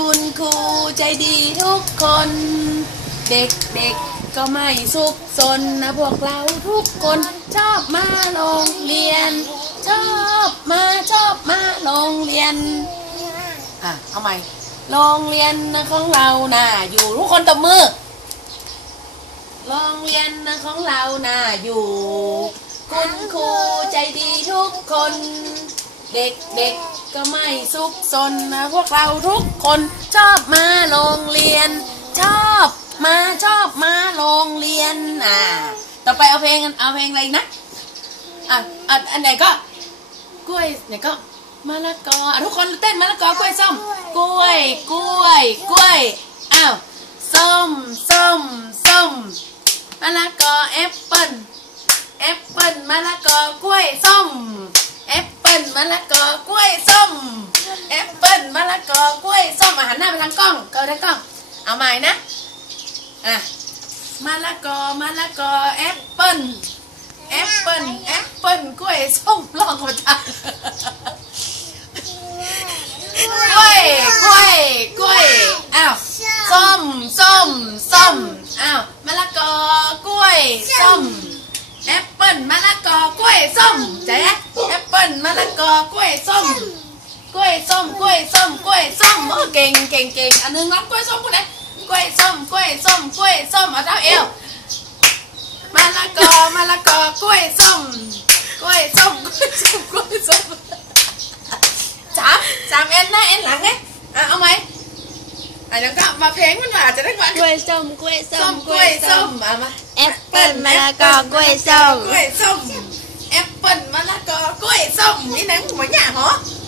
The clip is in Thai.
คุณครูใจดีทุกคน เด็กเด็กๆก็ไม่สุขสนนะพวกเราทุกคนชอบมาโรงเรียน ชอบมาชอบมาโรงเรียน อะเอาใหม่โรงเรียนของเราน่ะอยู่ทุกคนตบมือโรงเรียนของเราน่าอยู่ คุณครูใจดีทุกคน เด็กๆก็ไม่สุขสนนะพวกเราทุกคนชอบมาโรงเรียน ชอบมาชอบมาโรงเรียนอ่าต่อไปเอาเพลงเอาเพลงอะไรนะอะอะอันไหนก็กล้วยไหนก็มะละกออะทุกคนเต้นมะละกอกล้วยส้มกล้วยกล้วยกล้วยอ้าวส้มส้มส้มมะละกอแอปเปิ้ลแอปเปิ้ลมะละกอกล้วยส้มะละกอกล้วยส้มแอปเปิ้ลมะละกอกล้วยส้มอะหันหน้าไปทางกล้องเกาทางกล้อง เอาใหม่นะอะมะละกอมะละกอแอปเปิ้ลแอปเปิ้ลแอปเปิ้ลกล้วยส้มลองมาจากกล้วยกล้วยกล้วยอ้าวส้มส้มส้มอ้าวมะละกอกล้วยส้มแอปเปิ้ลมะละกอกล้วยส้มใจแอแอป เปิ้ลมะละกอกล้วยส้มกล้วยส้มกล้วยส้มกล้วยส้มโอ้เก่งเก่งเก่งอันหนึงร้องกล้วยส้มคนไหนกล้วยส้มกล้วยส้มกล้วยส้ มเอาเท้าเ